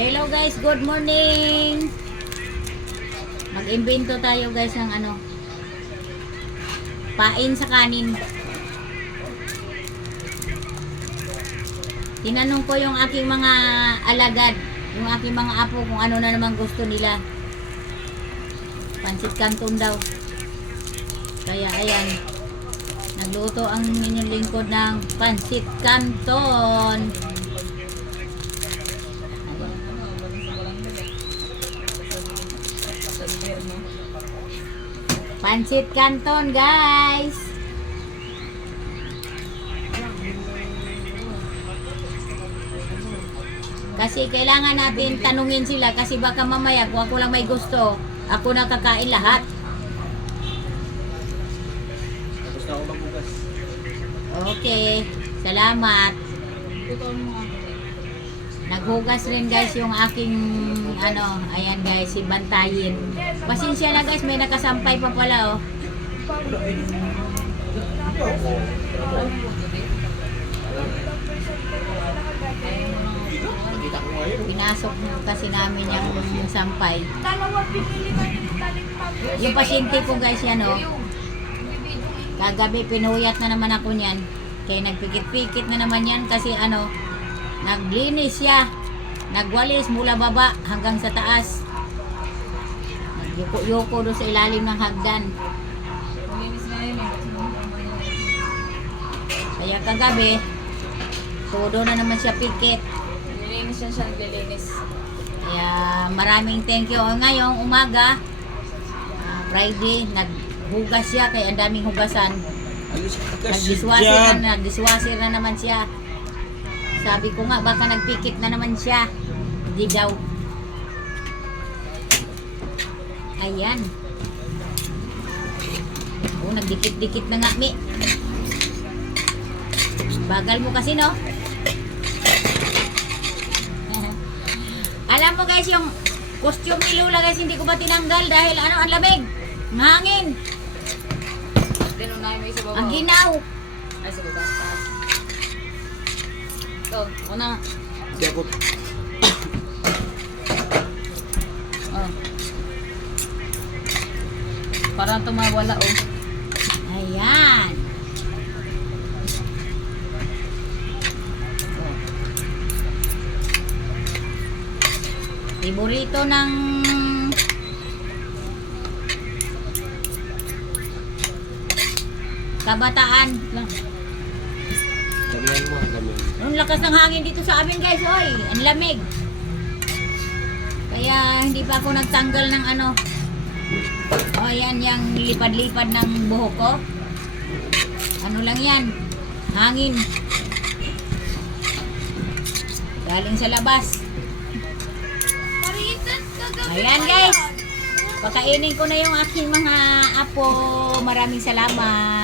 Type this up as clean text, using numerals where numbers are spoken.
Hello guys, good morning. Mag-imbento tayo guys ng pain sa kanin. Tinanong ko yung aking mga alagad, yung aking mga apo kung ano na naman gusto nila. Pansit canton daw. Kaya ayan, nagluto ang inyong lingkod ng pansit canton. Pansit canton guys. Kasi kailangan natin tanungin sila kasi baka mamaya kung ako lang may gusto, ako na kakain lahat. Tapos na ako magbugas. Okay, salamat. Naghugas rin guys yung aking ayan guys, si Bantayin. Pasensya na guys, may nakasampay pa pala oh. Pinasok kasi namin yung sampay. Yung pasyente ko guys yan oh. Kagabi pinuyat na naman ako niyan. Kaya nagpikit-pikit na naman yan kasi naglinis siya. Nagwalis mula baba hanggang sa taas. Yuko-yuko doon sa ilalim ng hagdan. Kaya kagabi, todo na naman siya pikit. Nilinis siya naglilinis. Kaya maraming thank you. Ngayong umaga, Friday, naghugas siya kaya ang daming hugasan. Nag-dishwasher na naman siya. Sabi ko nga, baka nagpikit na naman siya. Hindi daw. Ayan. Oh, nagdikit-dikit na nga, Mi. Bagal mo kasi, no? Alam mo guys, yung costume ni Lula guys, hindi ko pa tinanggal dahil ang lamig. Ang hangin. Tinunay mo yung sa baba. Ang ginaw. Ay, sa baba. Ito, una. Hindi ako. Oh. Parang tumawala, oh. Ayan. Favorito ng kabataan lang. Damihan mo, damihan. Ang lakas ng hangin dito sa amin guys, oy, ang lamig. Kaya hindi pa ako nagtanggal ng O yan, yung lipad-lipad ng buhok ko. Ano lang yan, hangin. Galing sa labas. Ayan guys, pakainin ko na yung aking mga apo. Maraming salamat.